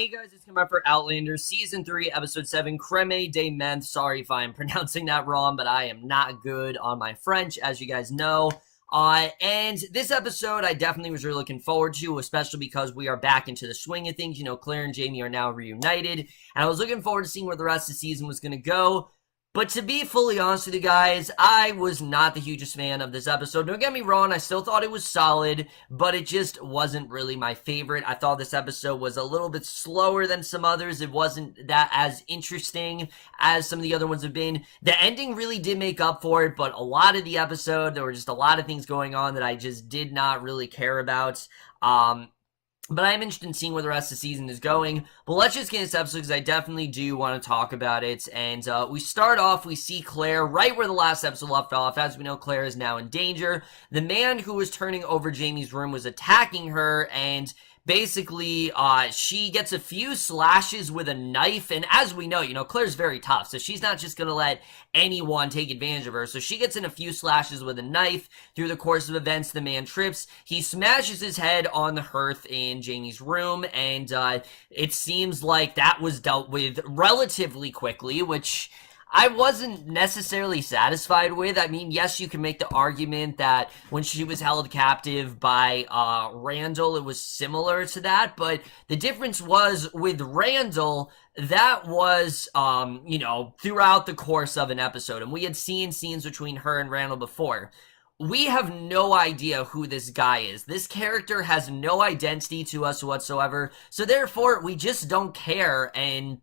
Hey guys, it's coming up for Outlander, Season 3, Episode 7, Creme de Menthe. Sorry if I'm pronouncing that wrong, but I am not good on my French, as you guys know. And this episode I definitely was really looking forward to, especially because we are back into the swing of things. You know, Claire and Jamie are now reunited, and I was looking forward to seeing where the rest of the season was going to go. But to be fully honest with you guys, I was not the hugest fan of this episode. Don't get me wrong, I still thought it was solid, but it just wasn't really my favorite. I thought this episode was a little bit slower than some others. It wasn't that as interesting as some of the other ones have been. The ending really did make up for it, but a lot of the episode, there were just a lot of things going on that I just did not really care about. But I'm interested in seeing where the rest of the season is going. But let's just get into this episode because I definitely do want to talk about it. And we start off, we see Claire right where the last episode left off. As we know, Claire is now in danger. The man who was turning over Jamie's room was attacking her, and basically, she gets a few slashes with a knife, and as we know, you know, Claire's very tough, so she's not just gonna let anyone take advantage of her, so she gets in a few slashes with a knife. Through the course of events, the man trips, he smashes his head on the hearth in Jamie's room, and it seems like that was dealt with relatively quickly, which I wasn't necessarily satisfied with. I mean, yes, you can make the argument that when she was held captive by Randall, it was similar to that, but the difference was with Randall, that was, you know, throughout the course of an episode, and we had seen scenes between her and Randall before. We have no idea who this guy is. This character has no identity to us whatsoever, so therefore, we just don't care, and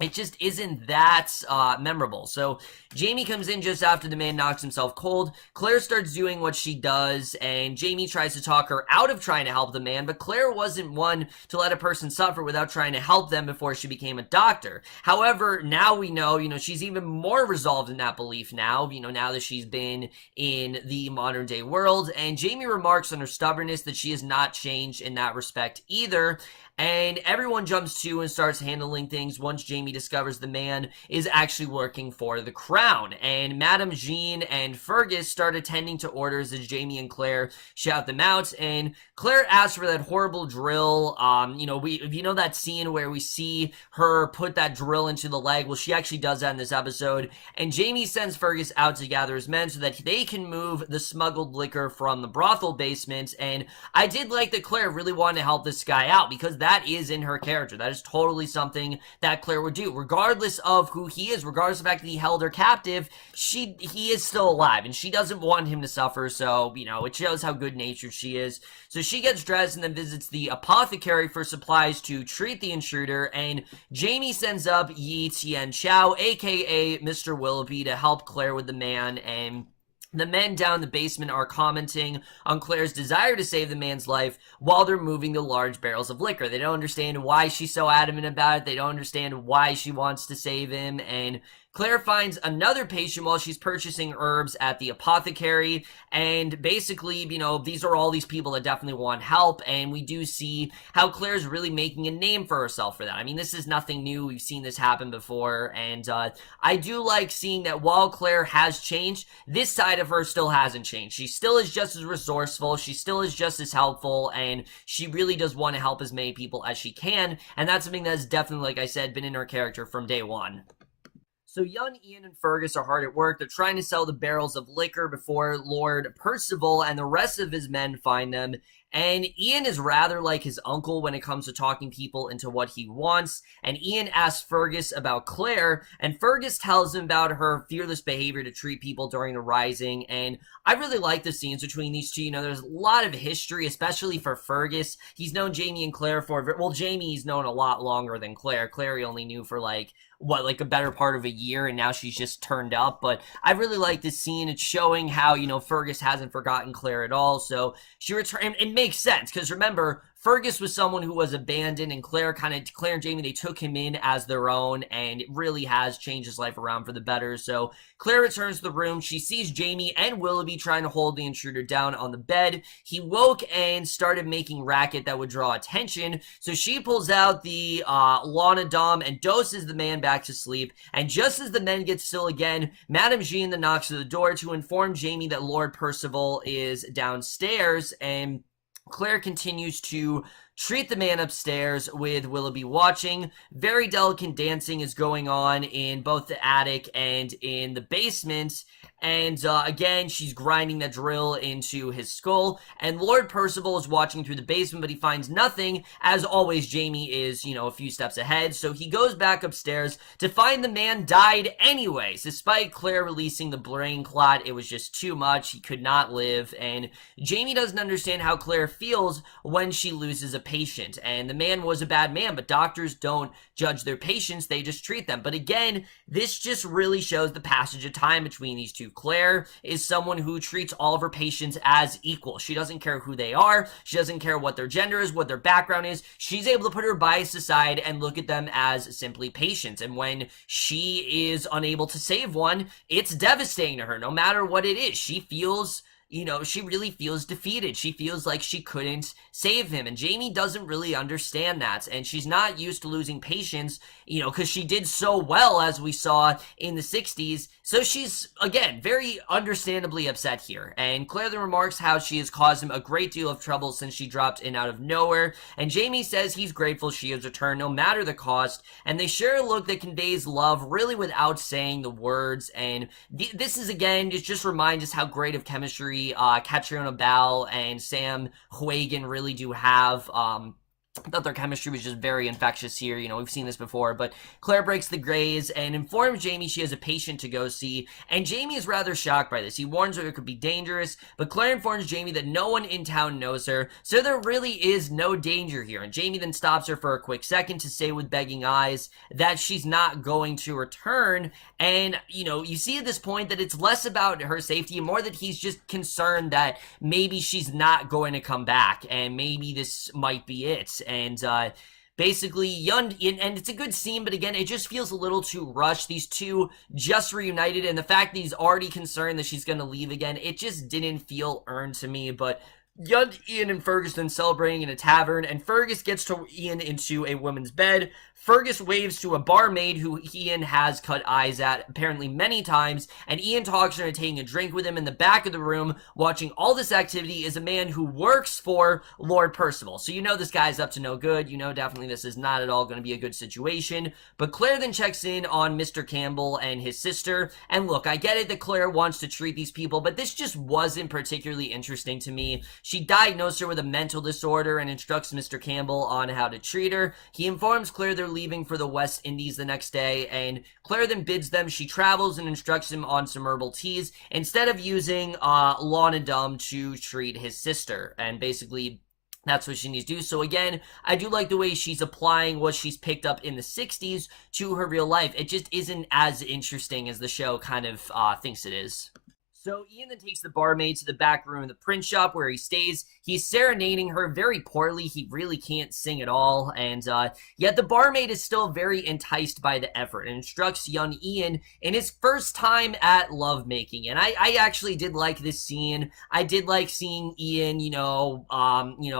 it just isn't that memorable. So Jamie comes in just after the man knocks himself cold. Claire starts doing what she does, and Jamie tries to talk her out of trying to help the man, but Claire wasn't one to let a person suffer without trying to help them before she became a doctor. However, now we know, you know, she's even more resolved in that belief now, you know, now that she's been in the modern day world, and Jamie remarks on her stubbornness that she has not changed in that respect either. And everyone jumps to and starts handling things once Jamie discovers the man is actually working for the Crown. And Madame Jean and Fergus start attending to orders as Jamie and Claire shout them out. And Claire asks for that horrible drill. You know that scene where we see her put that drill into the leg? Well, she actually does that in this episode. And Jamie sends Fergus out to gather his men so that they can move the smuggled liquor from the brothel basement. And I did like that Claire really wanted to help this guy out, because that is in her character. That is totally something that Claire would do. Regardless of who he is, regardless of the fact that he held her captive, he is still alive, and she doesn't want him to suffer, so, you know, it shows how good-natured she is. So she gets dressed and then visits the apothecary for supplies to treat the intruder, and Jamie sends up Yi Tian Chow, aka Mr. Willoughby, to help Claire with the man, and the men down in the basement are commenting on Claire's desire to save the man's life while they're moving the large barrels of liquor. They don't understand why she's so adamant about it. They don't understand why she wants to save him, and Claire finds another patient while she's purchasing herbs at the apothecary, and basically, you know, these are all these people that definitely want help, and we do see how Claire's really making a name for herself for that. I mean, this is nothing new. We've seen this happen before, and I do like seeing that while Claire has changed, this side of her still hasn't changed. She still is just as resourceful, she still is just as helpful, and she really does want to help as many people as she can, and that's something that has definitely, like I said, been in her character from day one. So young Ian and Fergus are hard at work. They're trying to sell the barrels of liquor before Lord Percival and the rest of his men find them. And Ian is rather like his uncle when it comes to talking people into what he wants. And Ian asks Fergus about Claire, and Fergus tells him about her fearless behavior to treat people during the Rising. And I really like the scenes between these two. You know, there's a lot of history, especially for Fergus. He's known Jamie and Claire for, well, Jamie's known a lot longer than Claire. Claire he only knew for like a better part of a year, and now she's just turned up. But I really like this scene. It's showing how, you know, Fergus hasn't forgotten Claire at all. So she returned. It makes sense, because remember, Fergus was someone who was abandoned, and Claire and Jamie, they took him in as their own, and it really has changed his life around for the better. So Claire returns to the room. She sees Jamie and Willoughby trying to hold the intruder down on the bed. He woke and started making racket that would draw attention, so she pulls out the Lonadom and doses the man back to sleep. And just as the men get still again, Madame Jean then knocks at the door to inform Jamie that Lord Percival is downstairs, and Claire continues to treat the man upstairs with Willoughby watching. Very delicate dancing is going on in both the attic and in the basement. And again, she's grinding that drill into his skull. And Lord Percival is watching through the basement, but he finds nothing. As always, Jamie is, a few steps ahead. So he goes back upstairs to find the man died anyways. Despite Claire releasing the brain clot, it was just too much. He could not live. And Jamie doesn't understand how Claire feels when she loses a patient. And the man was a bad man, but doctors don't judge their patients. They just treat them. But again, this just really shows the passage of time between these two. Claire is someone who treats all of her patients as equal. She doesn't care who they are. She doesn't care what their gender is, what their background is. She's able to put her bias aside and look at them as simply patients. And when she is unable to save one, it's devastating to her, no matter what it is. She feels she really feels defeated. She feels like she couldn't save him. And Jamie doesn't really understand that. And she's not used to losing patients, because she did so well, as we saw in the 60s. So she's, again, very understandably upset here. And Claire then remarks how she has caused him a great deal of trouble since she dropped in out of nowhere. And Jamie says he's grateful she has returned, no matter the cost. And they share a look that conveys love, really without saying the words. And this is, again, just reminds us how great of chemistry Caitriona and Sam Heughan really do have. I thought their chemistry was just very infectious here. We've seen this before, but Claire breaks the graze and informs Jamie she has a patient to go see, and Jamie is rather shocked by this. He warns her it could be dangerous, but Claire informs Jamie that no one in town knows her, so there really is no danger here, and Jamie then stops her for a quick second to say with begging eyes that she's not going to return, and, you see at this point that it's less about her safety and more that he's just concerned that maybe she's not going to come back, and maybe this might be it. And basically, and it's a good scene, but again, it just feels a little too rushed. These two just reunited, and the fact that he's already concerned that she's going to leave again, it just didn't feel earned to me. But young Ian and Fergus then celebrating in a tavern, and Fergus gets to Ian into a woman's bed. Fergus waves to a barmaid who Ian has cut eyes at apparently many times, and Ian talks her into taking a drink with him. In the back of the room, watching all this activity, is a man who works for Lord Percival. So this guy's up to no good. Definitely this is not at all going to be a good situation. But Claire then checks in on Mr. Campbell and his sister. And look, I get it that Claire wants to treat these people, but this just wasn't particularly interesting to me. She diagnosed her with a mental disorder and instructs Mr. Campbell on how to treat her. He informs Claire they're leaving for the West Indies the next day, and Claire then bids them she travels and instructs him on some herbal teas instead of using Launadum to treat his sister, and basically that's what she needs to do. So again, I do like the way she's applying what she's picked up in the 60s to her real life. It just isn't as interesting as the show kind of thinks it is. So Ian then takes the barmaid to the back room of the print shop where he stays. He's serenading her very poorly. He really can't sing at all. And yet the barmaid is still very enticed by the effort and instructs young Ian in his first time at lovemaking. And I actually did like this scene. I did like seeing Ian,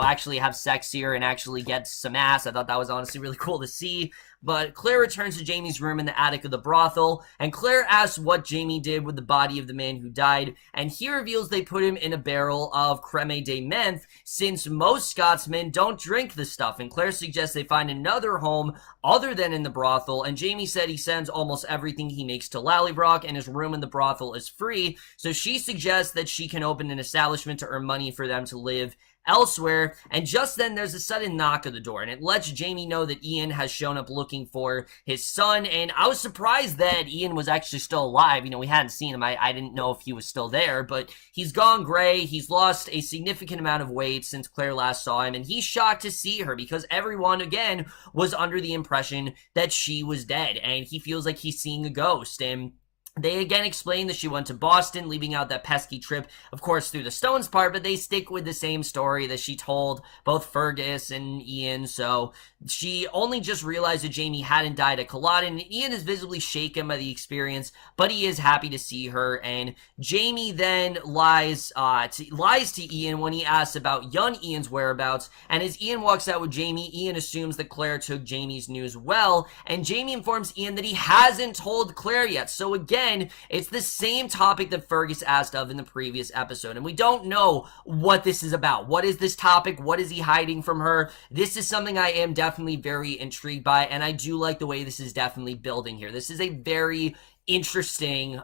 actually have sex here and actually get some ass. I thought that was honestly really cool to see. But Claire returns to Jamie's room in the attic of the brothel, and Claire asks what Jamie did with the body of the man who died, and he reveals they put him in a barrel of Creme de Menthe, since most Scotsmen don't drink the stuff, and Claire suggests they find another home other than in the brothel, and Jamie said he sends almost everything he makes to Lallybroch, and his room in the brothel is free, so she suggests that she can open an establishment to earn money for them to live elsewhere. And just then there's a sudden knock at the door, and it lets Jamie know that Ian has shown up looking for his son. And I was surprised that Ian was actually still alive. We hadn't seen him. I didn't know if he was still there, but he's gone gray. He's lost a significant amount of weight since Claire last saw him, and he's shocked to see her because everyone again was under the impression that she was dead, and he feels like he's seeing a ghost. And they again explain that she went to Boston, leaving out that pesky trip, of course, through the Stones part, but they stick with the same story that she told both Fergus and Ian, so She only just realized that Jamie hadn't died at Culloden, and Ian is visibly shaken by the experience, but he is happy to see her. And Jamie then lies to Ian when he asks about young Ian's whereabouts. And as Ian walks out with Jamie, Ian assumes that Claire took Jamie's news well, and Jamie informs Ian that he hasn't told Claire yet. So again, it's the same topic that Fergus asked of in the previous episode, and we don't know what this is about. What is this topic? What is he hiding from her? This is something I am definitely very intrigued by, and I do like the way this is definitely building here. This is a very interesting,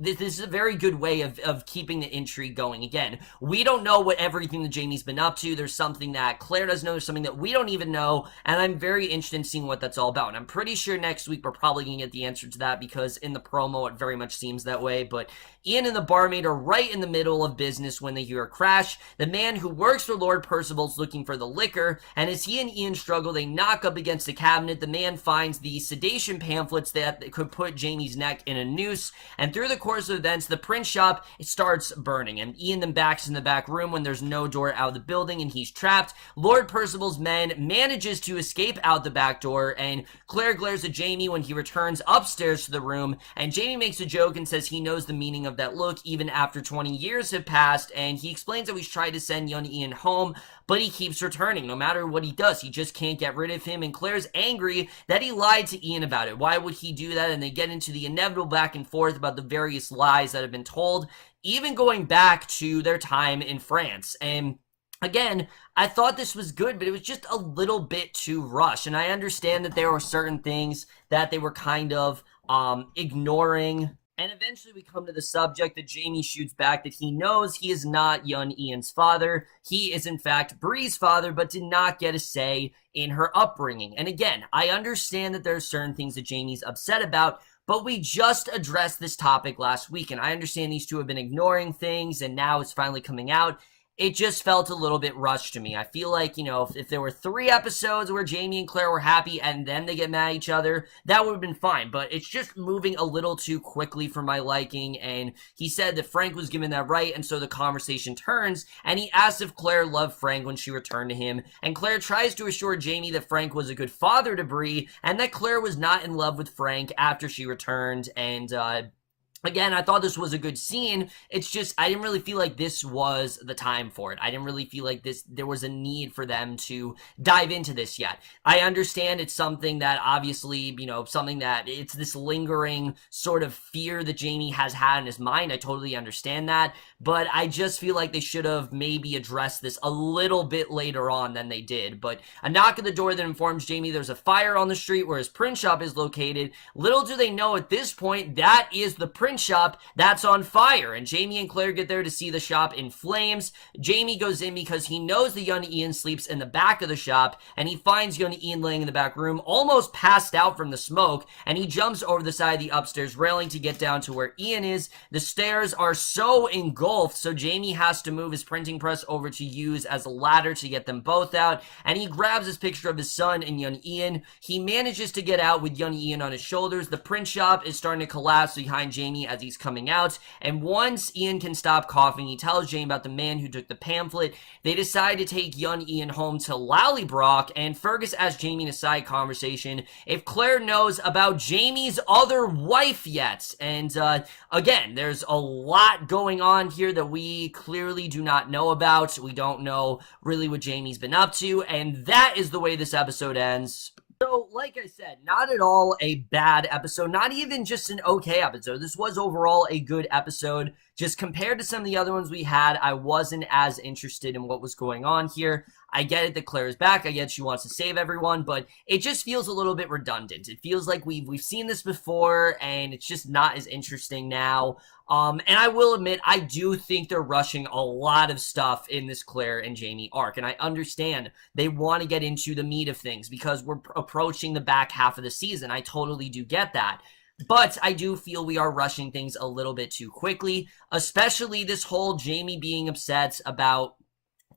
this is a very good way of keeping the intrigue going. Again, we don't know what everything that Jamie's been up to. There's something that Claire doesn't know, there's something that we don't even know, and I'm very interested in seeing what that's all about. And I'm pretty sure next week we're probably gonna get the answer to that, because in the promo it very much seems that way. But Ian and the barmaid are right in the middle of business when they hear a crash. The man who works for Lord Percival's looking for the liquor, and as he and Ian struggle, they knock up against a cabinet. The man finds the sedation pamphlets that could put Jamie's neck in a noose, and through the course of events, the print shop starts burning, and Ian then backs in the back room when there's no door out of the building, and he's trapped. Lord Percival's men manages to escape out the back door, and Claire glares at Jamie when he returns upstairs to the room, and Jamie makes a joke and says he knows the meaning of that look even after 20 years have passed, and he explains how he's tried to send young Ian home, but he keeps returning. No matter what he does, he just can't get rid of him, and Claire's angry that he lied to Ian about it. Why would he do that? And they get into the inevitable back and forth about the various lies that have been told, even going back to their time in France. And again, I thought this was good, but it was just a little bit too rushed, and I understand that there were certain things that they were kind of ignoring. And eventually we come to the subject that Jamie shoots back that he knows he is not young Ian's father. He is in fact Bree's father, but did not get a say in her upbringing. And again, I understand that there are certain things that Jamie's upset about, but we just addressed this topic last week, and I understand these two have been ignoring things, and now it's finally coming out. It just felt a little bit rushed to me. I feel like, you know, if there were 3 episodes where Jamie and Claire were happy and then they get mad at each other, that would have been fine. But it's just moving a little too quickly for my liking. And he said that Frank was given that right, and so the conversation turns, and he asks if Claire loved Frank when she returned to him. And Claire tries to assure Jamie that Frank was a good father to Bree, and that Claire was not in love with Frank after she returned. And, again, I thought this was a good scene. It's just, I didn't really feel like this was the time for it. I didn't really feel like there was a need for them to dive into this yet. I understand it's something that obviously, you know, something that it's this lingering sort of fear that Jamie has had in his mind. I totally understand that. But I just feel like they should have maybe addressed this a little bit later on than they did. But a knock at the door that informs Jamie there's a fire on the street where his print shop is located. Little do they know at this point, that is the print shop that's on fire. And Jamie and Claire get there to see the shop in flames. Jamie goes in because he knows the young Ian sleeps in the back of the shop, and he finds young Ian laying in the back room, almost passed out from the smoke, and he jumps over the side of the upstairs railing to get down to where Ian is. The stairs are so engulfed, so Jamie has to move his printing press over to use as a ladder to get them both out, and he grabs his picture of his son and young Ian. He manages to get out with young Ian on his shoulders. The print shop is starting to collapse behind Jamie as he's coming out, and once Ian can stop coughing, he tells Jamie about the man who took the pamphlet. They decide to take young Ian home to Lallybroch, and Fergus asks Jamie in a side conversation if Claire knows about Jamie's other wife yet. And again, there's a lot going on here that we clearly do not know about. We don't know really what Jamie's been up to, and that is the way this episode ends. So, like I said, not at all a bad episode, not even just an okay episode. This was overall a good episode. Just compared to some of the other ones we had, I wasn't as interested in what was going on here. I get it that Claire is back. I get she wants to save everyone, but it just feels a little bit redundant. It feels like we've seen this before, and it's just not as interesting now. And I will admit, I do think they're rushing a lot of stuff in this Claire and Jamie arc, and I understand they want to get into the meat of things because we're approaching the back half of the season. I totally do get that. But I do feel we are rushing things a little bit too quickly, especially this whole Jamie being upset about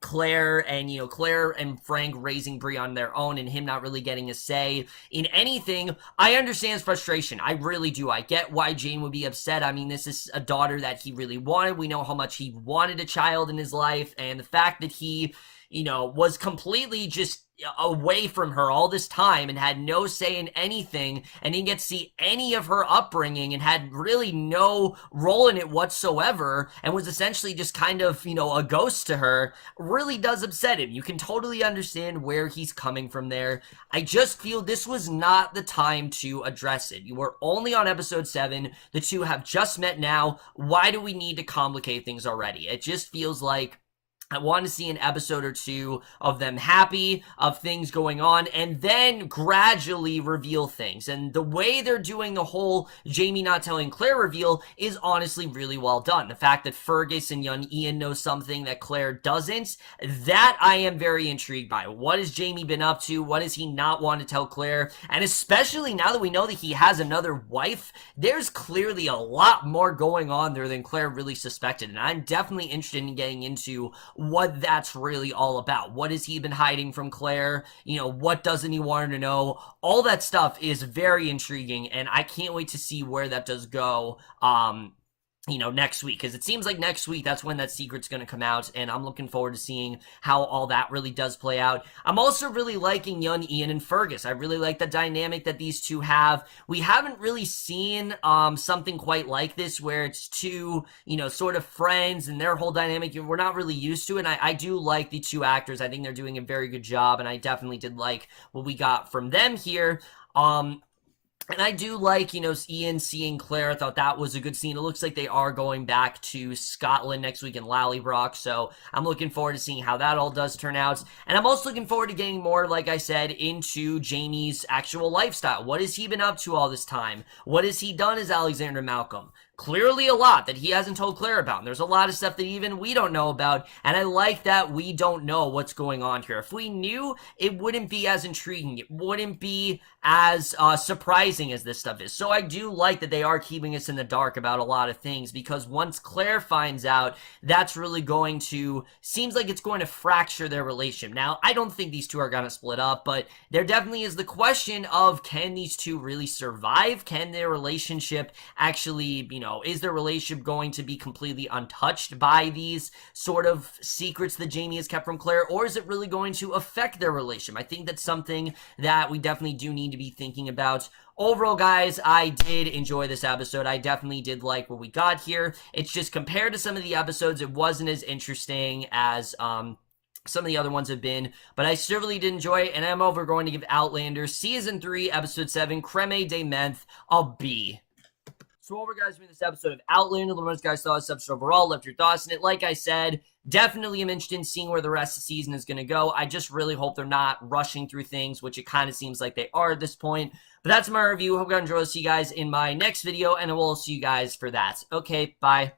Claire and, you know, Claire and Frank raising Bree on their own and him not really getting a say in anything. I understand his frustration. I really do. I get why Jane would be upset. I mean, this is a daughter that he really wanted. We know how much he wanted a child in his life, and the fact that he was completely just away from her all this time and had no say in anything and didn't get to see any of her upbringing and had really no role in it whatsoever and was essentially just kind of, a ghost to her, really does upset him. You can totally understand where he's coming from there. I just feel this was not the time to address it. You were only on episode 7. The two have just met now. Why do we need to complicate things already? It just feels like I want to see an episode or two of them happy, of things going on, and then gradually reveal things. And the way they're doing the whole Jamie not telling Claire reveal is honestly really well done. The fact that Fergus and young Ian know something that Claire doesn't, that I am very intrigued by. What has Jamie been up to? What does he not want to tell Claire? And especially now that we know that he has another wife, there's clearly a lot more going on there than Claire really suspected. And I'm definitely interested in getting into what that's really all about. What has he been hiding from Claire? What doesn't he want her to know? All that stuff is very intriguing, and I can't wait to see where that does go, next week, because it seems like next week that's when that secret's going to come out, and I'm looking forward to seeing how all that really does play out. I'm also really liking young Ian and Fergus. I really like the dynamic that these two have. We haven't really seen something quite like this where it's two, sort of friends and their whole dynamic. We're not really used to it, and I do like the two actors. I think they're doing a very good job, and I definitely did like what we got from them here. And I do like, Ian seeing Claire. I thought that was a good scene. It looks like they are going back to Scotland next week in Lallybroch, so I'm looking forward to seeing how that all does turn out. And I'm also looking forward to getting more, like I said, into Jamie's actual lifestyle. What has he been up to all this time? What has he done as Alexander Malcolm? Clearly a lot that he hasn't told Claire about. And there's a lot of stuff that even we don't know about, and I like that we don't know what's going on here. If we knew, it wouldn't be as intriguing. It wouldn't be as surprising as this stuff is. So I do like that they are keeping us in the dark about a lot of things, because once Claire finds out, that's really going to, seems like it's going to fracture their relationship. Now, I don't think these two are going to split up, but there definitely is the question of, can these two really survive? Can their relationship actually, is their relationship going to be completely untouched by these sort of secrets that Jamie has kept from Claire, or is it really going to affect their relationship? I think that's something that we definitely do need to be thinking about. Overall, guys, I did enjoy this episode. I definitely did like what we got here. It's just compared to some of the episodes, it wasn't as interesting as some of the other ones have been, but I still really did enjoy it, and I'm going to give Outlander Season 3, Episode 7, Creme de Menthe, a B. So over, guys, in this episode of Outlander, let me know what you guys thought of this episode overall, left your thoughts in it. Like I said, definitely am interested in seeing where the rest of the season is going to go. I just really hope they're not rushing through things, which it kind of seems like they are at this point. But that's my review. Hope you guys enjoy. See you guys in my next video, and I will see you guys for that. Okay, bye.